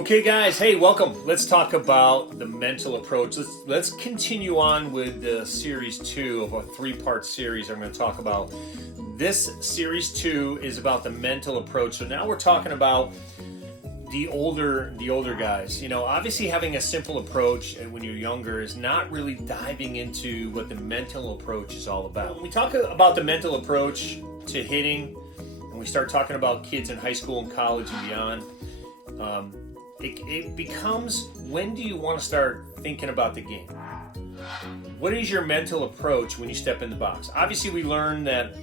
Okay, guys. Hey, welcome. Let's talk about the mental approach. Let's continue on with the series 2 of a 3-part series. I'm going to talk about this. Series 2 is about the mental approach. So now we're talking about the older guys. You know, obviously having a simple approach when you're younger is not really diving into what the mental approach is all about. When we talk about the mental approach to hitting, and we start talking about kids in high school and college and beyond, it becomes, when do you want to start thinking about the game? What is your mental approach when you step in the box? Obviously, we learned that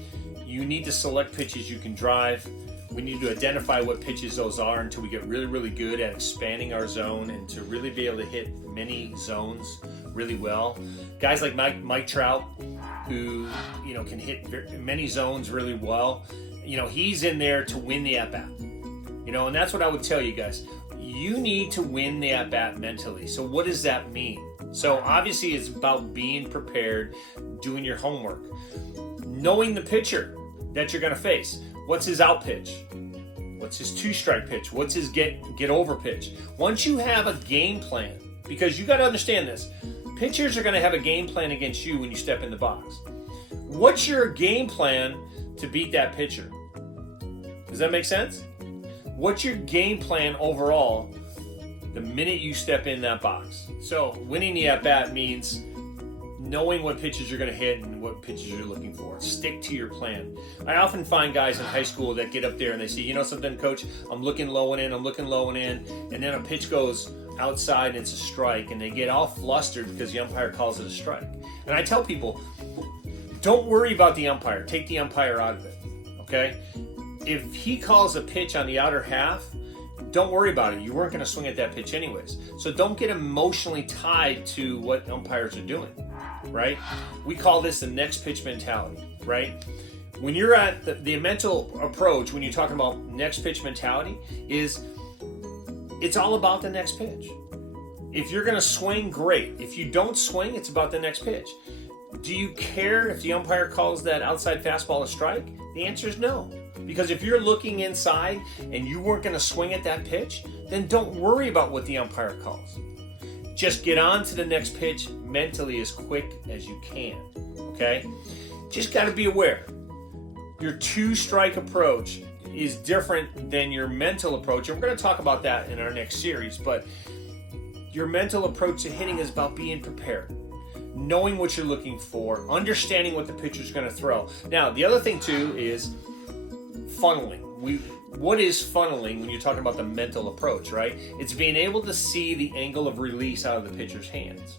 you need to select pitches you can drive. We need to identify what pitches those are until we get really, really good at expanding our zone and to really be able to hit many zones really well. Guys like Mike Trout, who can hit many zones really well. He's in there to win the at-bat. And that's what I would tell you guys. You need to win the at-bat mentally. So what does that mean? So obviously it's about being prepared, doing your homework, knowing the pitcher that you're going to face. What's his out pitch? What's his 2-strike pitch? What's his get over pitch? Once you have a game plan, because you got to understand this, pitchers are going to have a game plan against you when you step in the box. What's your game plan to beat that pitcher? Does that make sense? What's your game plan overall the minute you step in that box? So winning the at-bat means knowing what pitches you're going to hit and what pitches you're looking for. Stick to your plan. I often find guys in high school that get up there and they say, something, coach, I'm looking low and in, and then a pitch goes outside and it's a strike, and they get all flustered because the umpire calls it a strike. And I tell people, don't worry about the umpire. Take the umpire out of it, okay? If he calls a pitch on the outer half, don't worry about it. You weren't going to swing at that pitch anyways. So don't get emotionally tied to what umpires are doing, right? We call this the next pitch mentality, right? When you're at the mental approach, when you're talking about next pitch mentality, it's all about the next pitch. If you're going to swing, great. If you don't swing, it's about the next pitch. Do you care if the umpire calls that outside fastball a strike? The answer is no. Because if you're looking inside and you weren't going to swing at that pitch, then don't worry about what the umpire calls. Just get on to the next pitch mentally as quick as you can, okay? Just got to be aware. Your 2-strike approach is different than your mental approach, and we're going to talk about that in our next series, but your mental approach to hitting is about being prepared, knowing what you're looking for, understanding what the pitcher's going to throw. Now, the other thing, too, is funneling. What is funneling when you're talking about the mental approach, right? It's being able to see the angle of release out of the pitcher's hands.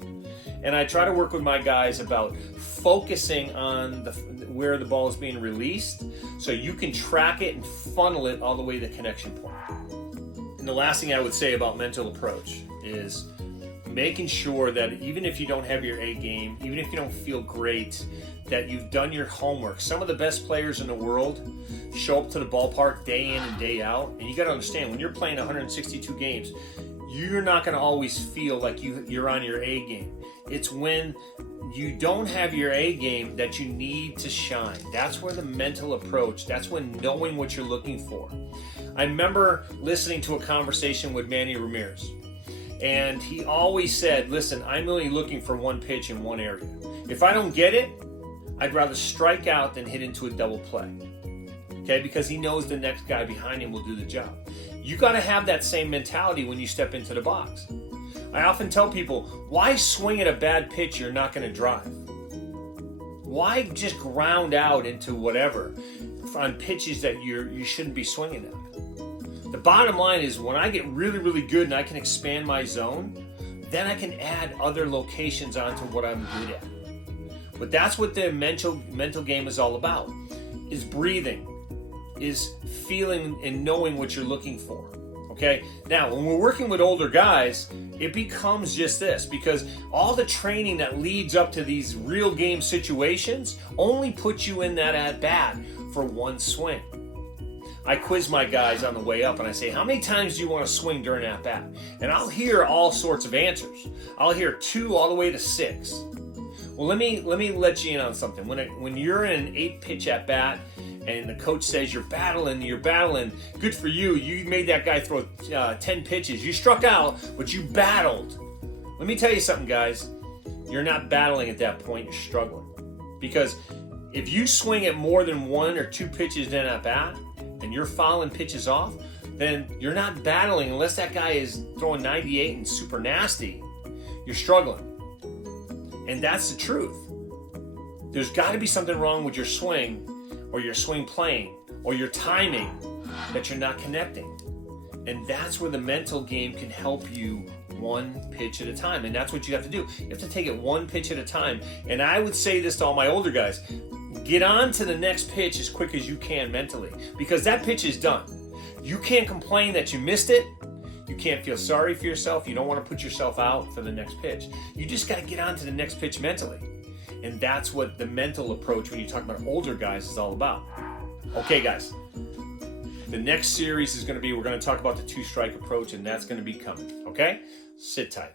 And I try to work with my guys about focusing on where the ball is being released so you can track it and funnel it all the way to the connection point. And the last thing I would say about mental approach is making sure that even if you don't have your A game, even if you don't feel great, that you've done your homework. Some of the best players in the world show up to the ballpark day in and day out. And you got to understand, when you're playing 162 games, you're not going to always feel like you're on your A game. It's when you don't have your A game that you need to shine. That's where the mental approach, that's when knowing what you're looking for. I remember listening to a conversation with Manny Ramirez. And he always said, listen, I'm only looking for one pitch in one area. If I don't get it, I'd rather strike out than hit into a double play. Okay, because he knows the next guy behind him will do the job. You got to have that same mentality when you step into the box. I often tell people, why swing at a bad pitch you're not going to drive? Why just ground out into whatever on pitches that you shouldn't be swinging at? The bottom line is, when I get really, really good and I can expand my zone, then I can add other locations onto what I'm good at. But that's what the mental game is all about, is breathing, is feeling and knowing what you're looking for, okay? Now, when we're working with older guys, it becomes just this, because all the training that leads up to these real game situations only puts you in that at-bat for one swing. I quiz my guys on the way up and I say, how many times do you want to swing during an at-bat? And I'll hear all sorts of answers. I'll hear 2 all the way to 6. Well, let me let you in on something. When you're in an 8-pitch at-bat and the coach says you're battling, good for you. You made that guy throw 10 pitches. You struck out, but you battled. Let me tell you something, guys. You're not battling at that point, you're struggling. Because if you swing at more than 1 or 2 pitches in at bat, and you're fouling pitches off, then you're not battling unless that guy is throwing 98 and super nasty. You're struggling. And that's the truth. There's got to be something wrong with your swing, or your swing playing, or your timing that you're not connecting. And that's where the mental game can help you, one pitch at a time. And that's what you have to do. You have to take it one pitch at a time. And I would say this to all my older guys: get on to the next pitch as quick as you can mentally, because that pitch is done. You can't complain that you missed it. You can't feel sorry for yourself. You don't want to put yourself out for the next pitch. You just got to get on to the next pitch mentally. And that's what the mental approach when you talk about older guys is all about. Okay, guys. The next series is going to be, we're going to talk about the 2-strike approach, and that's going to be coming. Okay? Sit tight.